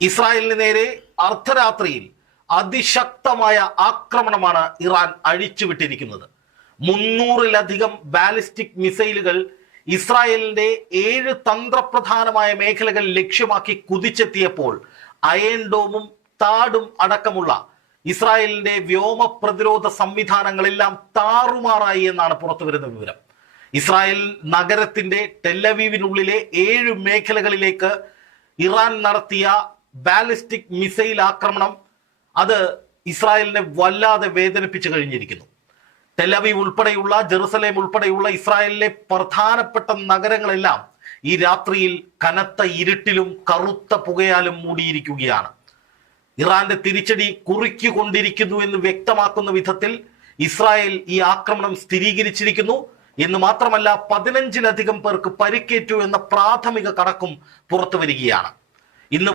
ഇസ്രായേലിന് നേരെ അർദ്ധരാത്രിയിൽ അതിശക്തമായ ആക്രമണമാണ് ഇറാൻ അഴിച്ചുവിട്ടിരിക്കുന്നത്. 300-ലധികം ബാലിസ്റ്റിക് മിസൈലുകൾ ഇസ്രായേലിന്റെ 7 തന്ത്രപ്രധാനമായ മേഖലകൾ ലക്ഷ്യമാക്കി കുതിച്ചെത്തിയപ്പോൾ അയൺ ഡോമും താഡും അടക്കമുള്ള ഇസ്രായേലിന്റെ വ്യോമ പ്രതിരോധ സംവിധാനങ്ങളെല്ലാം താറുമാറായി എന്നാണ് പുറത്തുവരുന്ന വിവരം. ഇസ്രായേൽ നഗരത്തിന്റെ ടെല്ലവീവിനുള്ളിലെ 7 മേഖലകളിലേക്ക് ഇറാൻ നടത്തിയ ബാലിസ്റ്റിക് മിസൈൽ ആക്രമണം അത് ഇസ്രായേലിനെ വല്ലാതെ വേദനിപ്പിച്ചു കഴിഞ്ഞിരിക്കുന്നു. ടെലവീവ് ഉൾപ്പെടെയുള്ള ജെറുസലേം ഉൾപ്പെടെയുള്ള ഇസ്രായേലിലെ പ്രധാനപ്പെട്ട നഗരങ്ങളെല്ലാം ഈ രാത്രിയിൽ കനത്ത ഇരുട്ടിലും കറുത്ത പുകയാലും മൂടിയിരിക്കുകയാണ്. ഇറാന്റെ തിരിച്ചടി കുറിക്കൊണ്ടിരിക്കുന്നു എന്ന് വ്യക്തമാക്കുന്ന വിധത്തിൽ ഇസ്രായേൽ ഈ ആക്രമണം സ്ഥിരീകരിച്ചിരിക്കുന്നു എന്ന് മാത്രമല്ല 15-ലധികം പേർക്ക് പരിക്കേറ്റു എന്ന പ്രാഥമിക കണക്കും പുറത്തു വരികയാണ്. ഇന്ന്